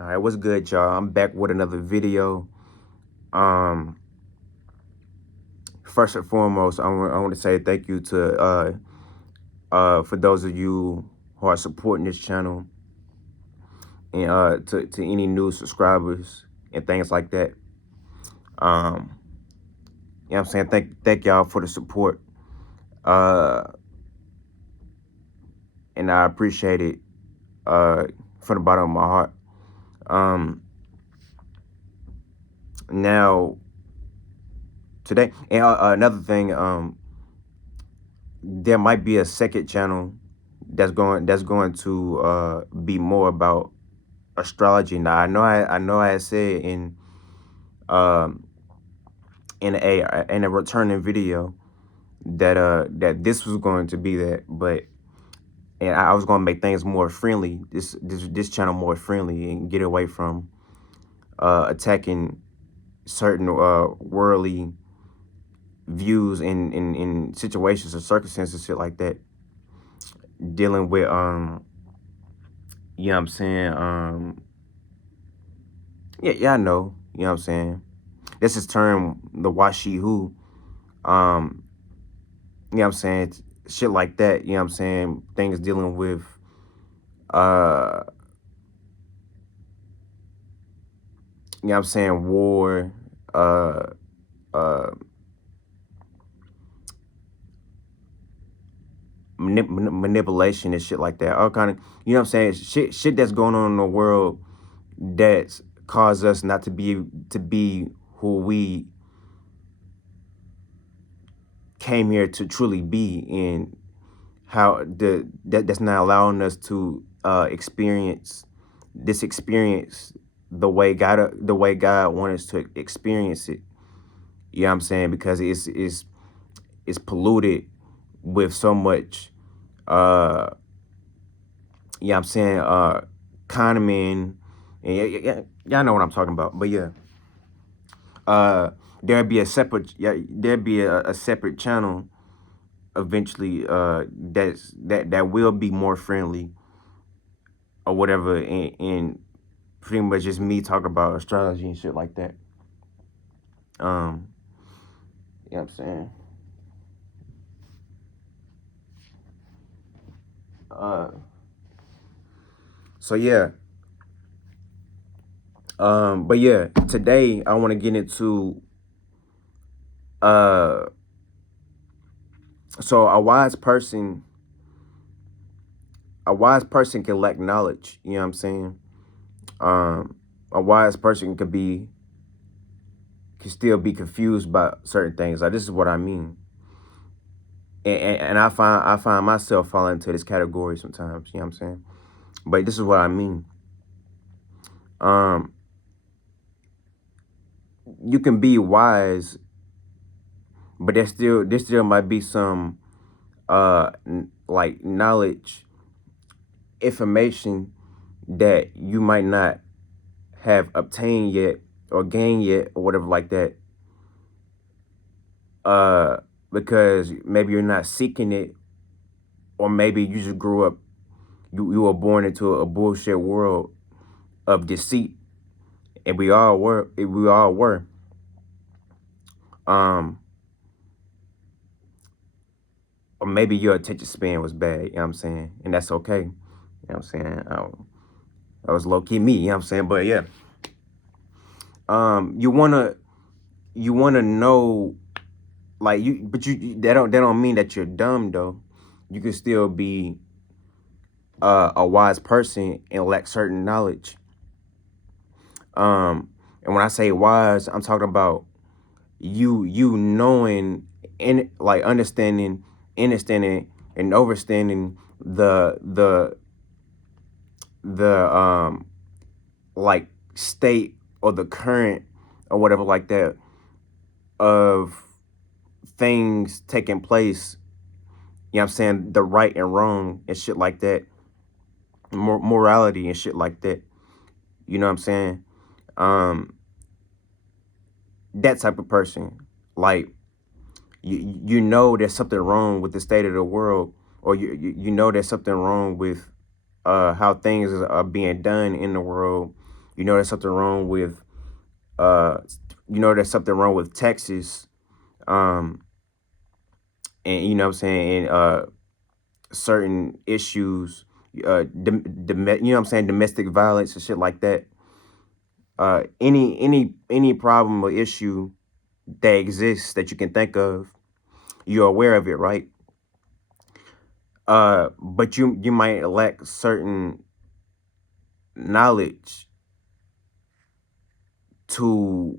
All right, what's good, y'all? I'm back with another video. Um, First and foremost, I want to say thank you to for those of you who are supporting this channel, and to any new subscribers and things like that. Um, you know what I'm saying? Thank y'all for the support. Uh, and I appreciate it from the bottom of my heart. Um, Now today, and another thing, there might be a second channel that's going to be more about astrology. Now I know I had said um in a returning video that this was going to be that, but and I was going to make things more friendly, this channel more friendly, and get away from attacking certain worldly views in situations or circumstances, shit like that, dealing with you know what I'm saying, yeah, I know, you know what I'm saying. This is termed the washi who, um, you know what I'm saying, shit like that, you know what I'm saying, things dealing with uh you know what I'm saying, war, uh uh manipulation and shit like that. All kind of, you know what I'm saying, shit that's going on in the world that's caused us not to be who we came here to truly be, and how that's not allowing us to experience the way God wanted us to experience it. You know what I'm saying? Because it's polluted with so much uh you know what I'm saying, condiment, and y'all know what I'm talking about. But yeah, uh there'd be a separate, there'd be a separate channel eventually, that will be more friendly or whatever, and pretty much just me talk about astrology and shit like that. um you know what I'm saying. uh so yeah, but yeah, today I want to get into uh so a wise person can lack knowledge, you know what I'm saying. A wise person can still be confused by certain things. Like, this is what I mean. And I find myself falling into this category sometimes, you know what I'm saying? But this is what I mean. Um, you can be wise, but there still might be some like knowledge, information that you might not have obtained yet or gained yet or whatever like that. Uh, because maybe you're not seeking it, or maybe you just grew up, you were born into a bullshit world of deceit, and we all were. Um, or maybe your attention span was bad, you know what I'm saying? And that's okay. You know what I'm saying? I was low key me, you know what I'm saying? But yeah. You wanna know, like, but that don't mean that you're dumb though. You can still be a wise person and lack certain knowledge. And when I say wise, I'm talking about you knowing, and like understanding and overstanding the like state or the current or whatever like that of things taking place. You know what I'm saying? The right and wrong and shit like that. Morality and shit like that. You know what I'm saying? Um, that type of person. Like, you know there's something wrong with the state of the world, or you know there's something wrong with how things are being done in the world, You know, there's something wrong with uh, there's something wrong with Texas, um, and you know what I'm saying, and certain issues, you know what I'm saying, domestic violence and shit like that. Any problem or issue that exists that you can think of, you're aware of it, right? But you might lack certain knowledge to,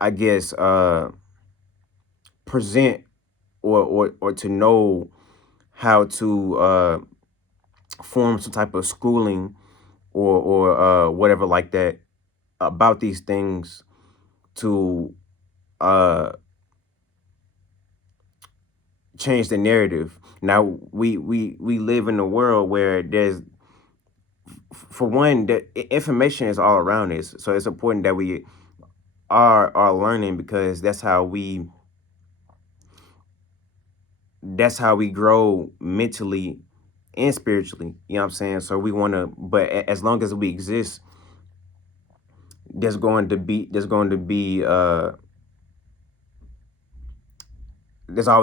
I guess, present or to know how to form some type of schooling or whatever like that about these things to uh change the narrative. Now we live in a world where there's, for one, that information is all around us, so it's important that we are learning, because that's how we grow mentally and spiritually. You know what I'm saying? So we want to, but as long as we exist, there's always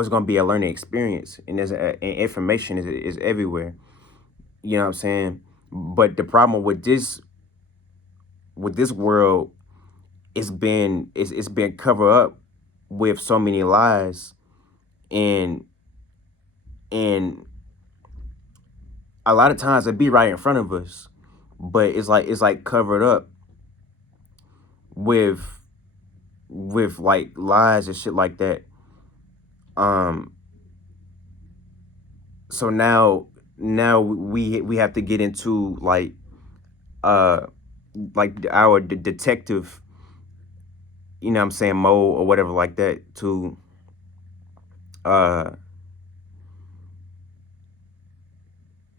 going to be a learning experience, and and information is everywhere. You know what I'm saying? But the problem with this world, it's been covered up with so many lies, and and a lot of times it be right in front of us, but it's like covered up with like lies and shit like that. Um, so now we have to get into uh our detective, you know what I'm saying, mode or whatever like that, to uh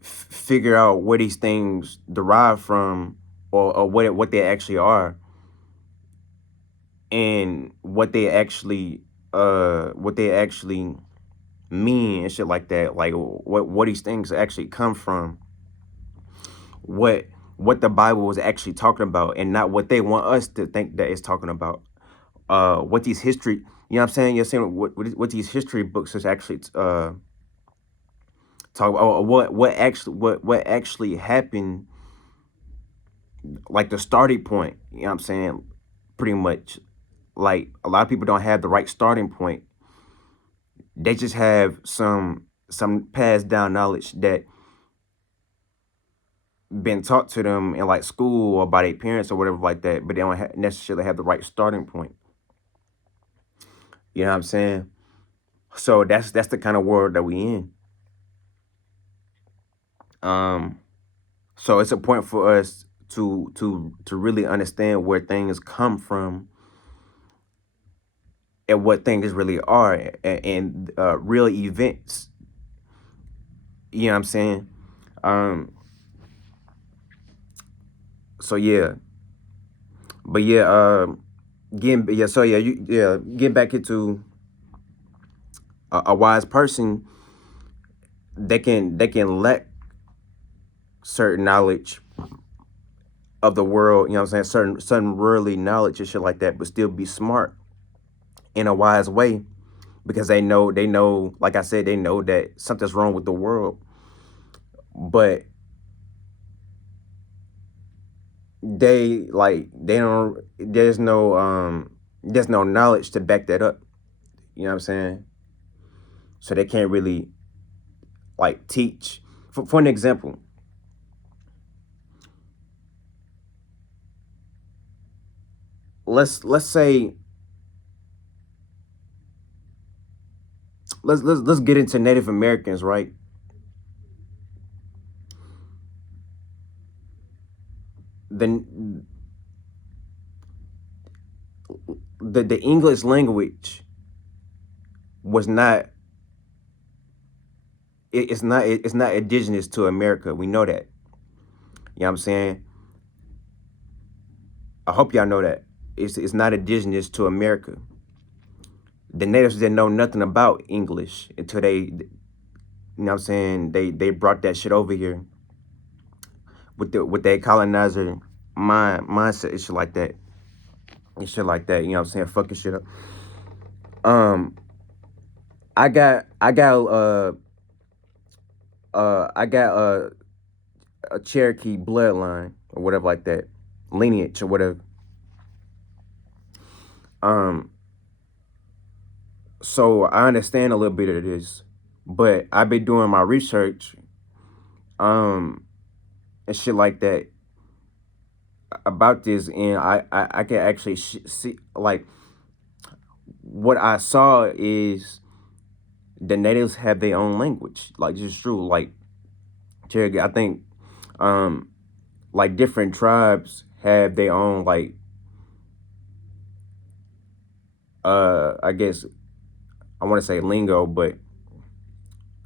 figure out where these things derive from, or what they actually are, and what they actually mean and shit like that, like what these things actually come from, what the Bible was actually talking about, and not what they want us to think that it's talking about. What these history, you know what I'm saying? You're saying what these history books is actually talk about, or what actually happened, like the starting point. You know what I'm saying? Pretty much, like, a lot of people don't have the right starting point. They just have some passed down knowledge that been taught to them in like school or by their parents or whatever like that, but they don't necessarily have the right starting point. You know what I'm saying? So that's the kind of world that we in. Um, so it's a point for us to really understand where things come from and what things really are, and real events. You know what I'm saying? Um, so yeah, but yeah, getting yeah, so yeah, getting back into a wise person, they can lack certain knowledge of the world. You know what I'm saying? Certain worldly knowledge and shit like that, but still be smart in a wise way, because they know, like I said, they know that something's wrong with the world, but they don't. There's no knowledge to back that up. You know what I'm saying? So they can't really like teach. For an example, let's say let's get into Native Americans, right? The the English language was not it's not indigenous to America. We know that. You know what I'm saying? I hope y'all know that. It's not indigenous to America. The natives didn't know nothing about English until they, you know what I'm saying, they brought that shit over here with that colonizer mindset and shit like that. And shit like that. You know what I'm saying? Fucking shit up. Um, I got a Cherokee bloodline or whatever like that, lineage or whatever. Um, so I understand a little bit of this, but I've been doing my research, um, and shit like that about this, and I can actually see like what I saw is the natives have their own language. Like this is true. Like Cherokee, I think, um, like different tribes have their own like I guess I want to say lingo, but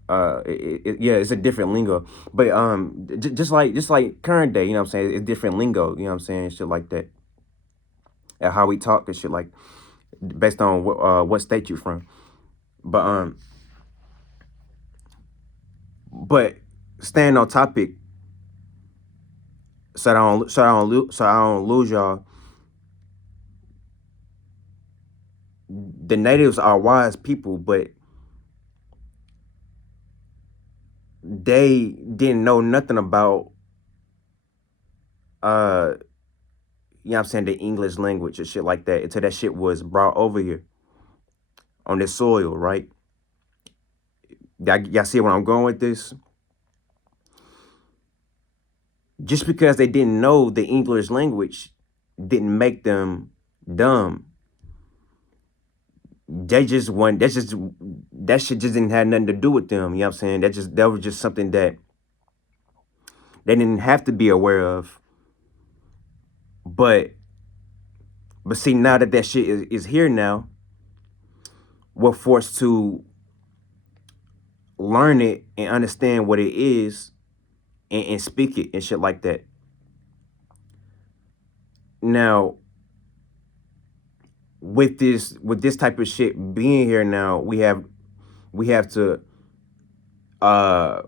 yeah, it's a different lingo. But just like current day, you know what I'm saying? It's different lingo, you know what I'm saying? Shit like that. And how we talk and shit like based on what state you from. But but staying on topic, so I don't lose y'all. The natives are wise people, but they didn't know nothing about uh you know what I'm saying, the English language and shit like that until that shit was brought over here on this soil, right? Y'all see where I'm going with this? Just because they didn't know the English language didn't make them dumb. They just want that's just that shit just didn't have nothing to do with them. You know what I'm saying? That was just something that they didn't have to be aware of. But see now that that shit is here now, we're forced to learn it and understand what it is and speak it and shit like that. Now, with this type of shit being here now, we have to uh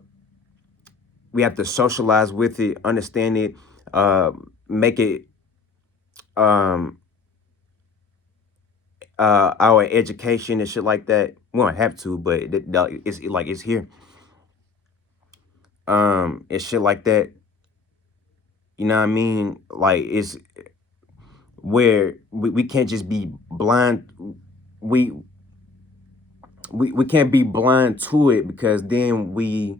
we have to socialize with it, understand it, make it um our education and shit like that. We don't have to, but like it's here. And shit like that. You know what I mean? Like it's where we can't just be blind. We we can't be blind to it because then we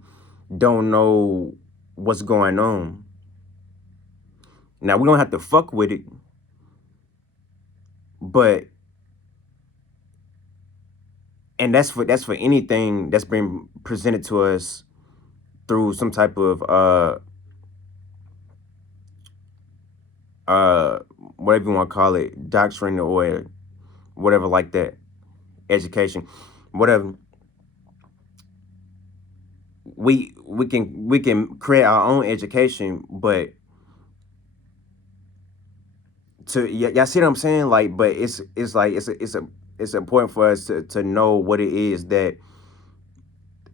don't know what's going on. Now we don't have to fuck with it, but and that's for anything that's been presented to us through some type of uh whatever you want to call it, doctrine or whatever like that, education, whatever. We can create our own education, but y'all see what I'm saying? Like, but it's like it's important for us to know what it is that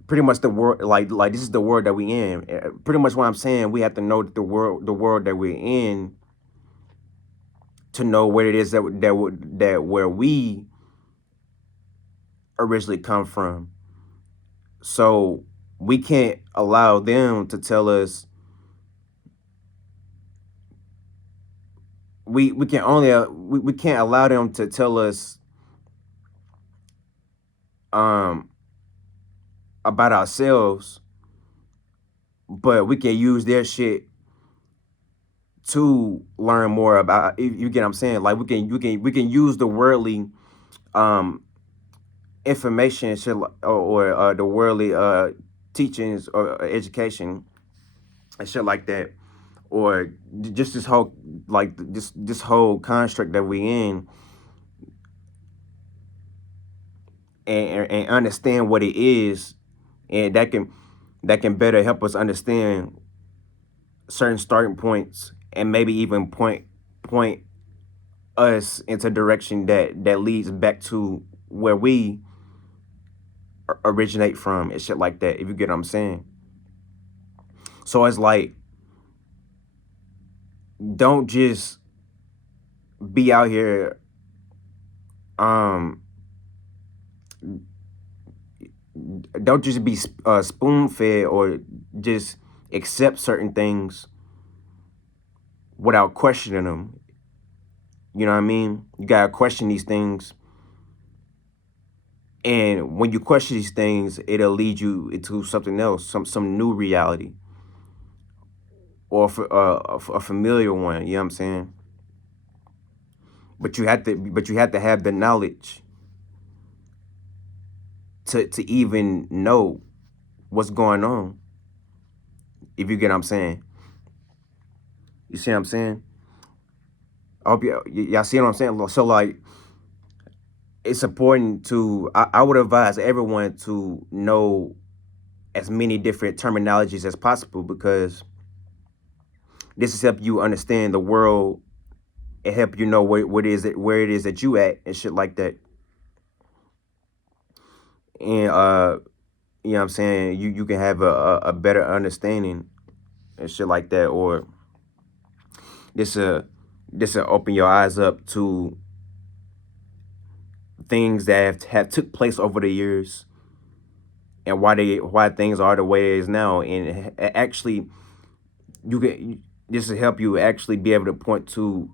pretty much the world like this is the world that we in. Pretty much what I'm saying, we have to know the world that we're in to know what it is that where we originally come from. So we can't allow them to tell us we can only we can't allow them to tell us um about ourselves, but we can use their shit to learn more about you get what I'm saying? Like we can use the worldly um information and shit or the worldly teachings or education and shit like that, or just this whole like this whole construct that we in, and understand what it is, and that can better help us understand certain starting points and maybe even point us into direction that leads back to where we originate from and shit like that, if you get what I'm saying. So it's like don't just be out here um don't just be spoon fed or just accept certain things without questioning them. You know what I mean? You gotta question these things, and when you question these things, it'll lead you into something else, some new reality, or a familiar one. You know what I'm saying? But you have to have the knowledge to even know what's going on. If you get what I'm saying, you see what I'm saying? I hope y'all see what I'm saying. So like, it's important to. I would advise everyone to know as many different terminologies as possible, because this is help you understand the world and help you know where it is that you at and shit like that. And you know what I'm saying, you can have a better understanding and shit like that. Or this uh this will open your eyes up to things that have took place over the years, and why things are the way it is now. And actually, you can this will help you actually be able to point to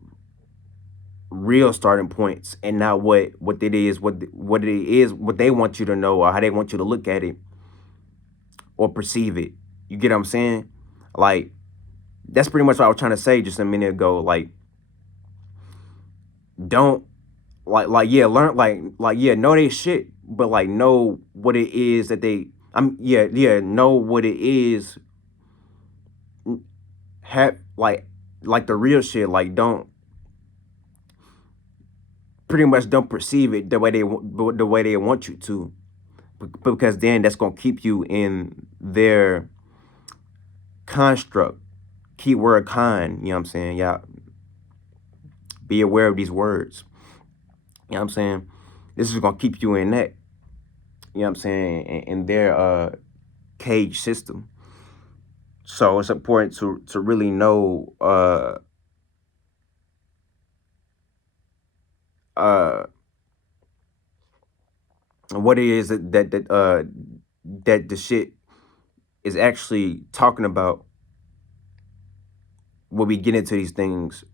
real starting points, and not what it is, what it is, what they want you to know, or how they want you to look at it or perceive it. You get what I'm saying? Like, that's pretty much what I was trying to say just a minute ago. Like, don't yeah, learn, yeah, know they shit, but like know what it is that they know what it is. Have like the real shit. Like, don't pretty much don't perceive it the way they want you to, because then that's gonna keep you in their construct. Keyword con, you know what I'm saying? Yeah, be aware of these words. You know what I'm saying? This is gonna keep you in that, you know what I'm saying, in their cage system. So it's important to really know uh what it is that the shit is actually talking about when we get into these things,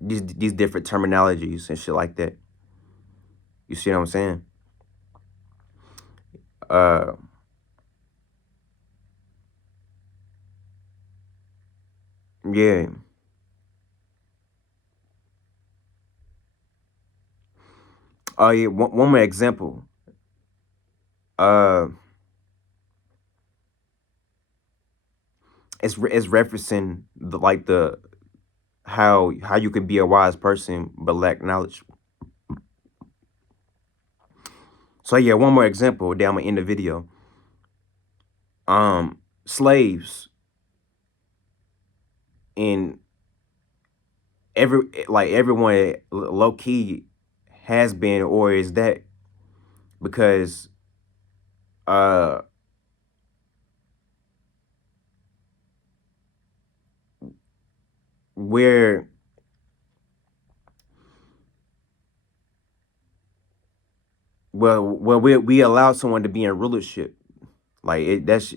these different terminologies and shit like that. You see what I'm saying? Uh yeah. Oh yeah, one more example. Uh it's referencing the how you could be a wise person but lack knowledge. So yeah, one more example, then I'm gonna end the video. Slaves in everyone low key has been or is that, because uh we're we allow someone to be in rulership. Like that's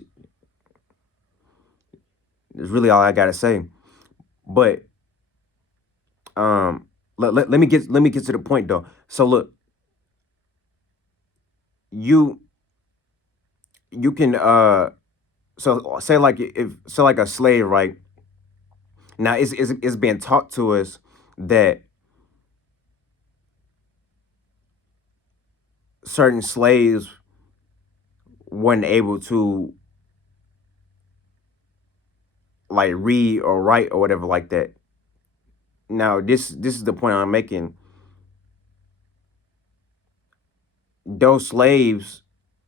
really all I gotta say. But let me get to the point though. So look, you you can so say like if so like a slave, right? Now it's been taught to us that certain slaves weren't able to like read or write or whatever like that. Now this is the point I'm making. Those slaves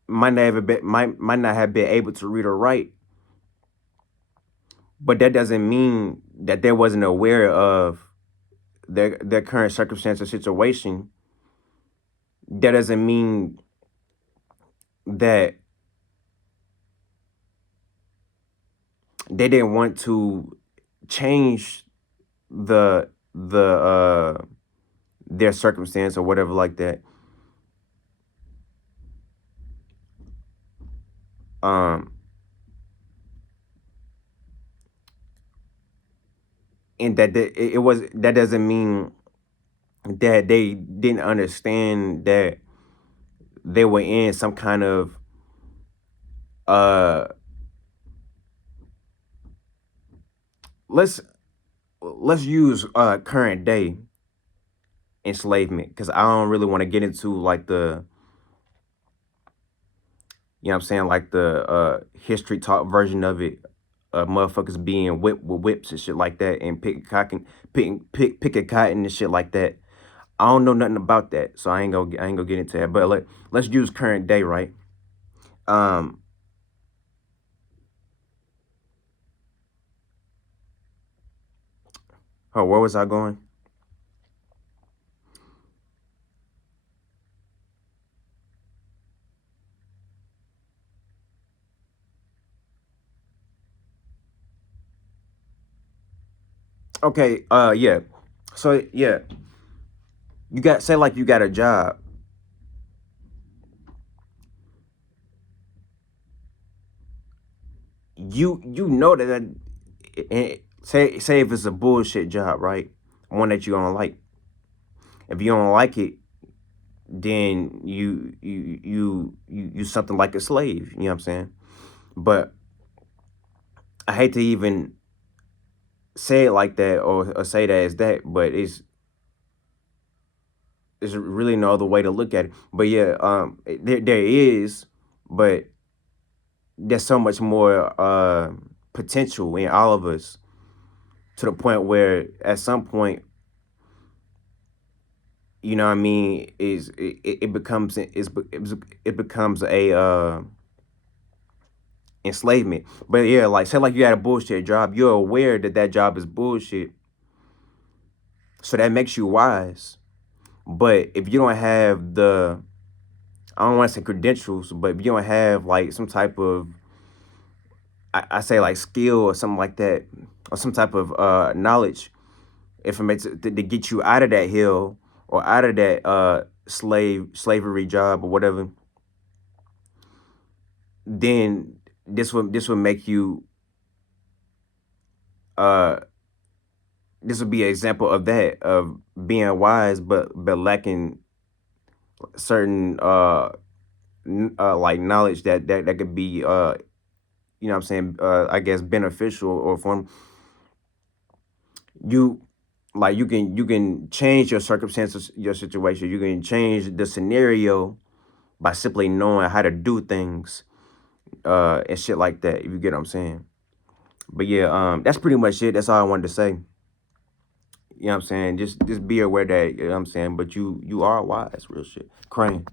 might not have been able to read or write, but that doesn't mean that they wasn't aware of their current circumstance or situation. That doesn't mean that they didn't want to change the their circumstance or whatever like that. Um, and it was that doesn't mean that they didn't understand that they were in some kind of uh let's let's use current day enslavement, because I don't really want to get into like the, you know what I'm saying, like the history talk version of it, motherfuckers being whipped with whips and shit like that, and picking cotton and shit like that. I don't know nothing about that, so I ain't gonna get into that. But let's use current day, right? Um, oh, where was I going? Okay, yeah. So yeah, you got, say like you got a job. You know say if it's a bullshit job, right? One that you don't like. If you don't like it, then you something like a slave. You know what I'm saying? But I hate to even say it like that, or say that as that, but it's really no other way to look at it. But yeah, there is, but there's so much more potential in all of us, to the point where at some point, you know what I mean, it becomes it becomes a enslavement. But yeah, like say like you had a bullshit job, you're aware that that job is bullshit, so that makes you wise. But if you don't have the, I don't want to say credentials, but if you don't have like some type of, I say like skill or something like that, or some type of knowledge, information to get you out of that hill, or out of that slavery job or whatever, then this would make you uh this would be an example of that, of being wise but lacking certain like knowledge that could be you know what I'm saying, I guess beneficial, or form you, like you can change your circumstances, your situation, you can change the scenario by simply knowing how to do things and shit like that, if you get what I'm saying. But yeah, that's pretty much it. That's all I wanted to say. You know what I'm saying? Just be aware that, you know what I'm saying, but you are wise, real shit. Crane.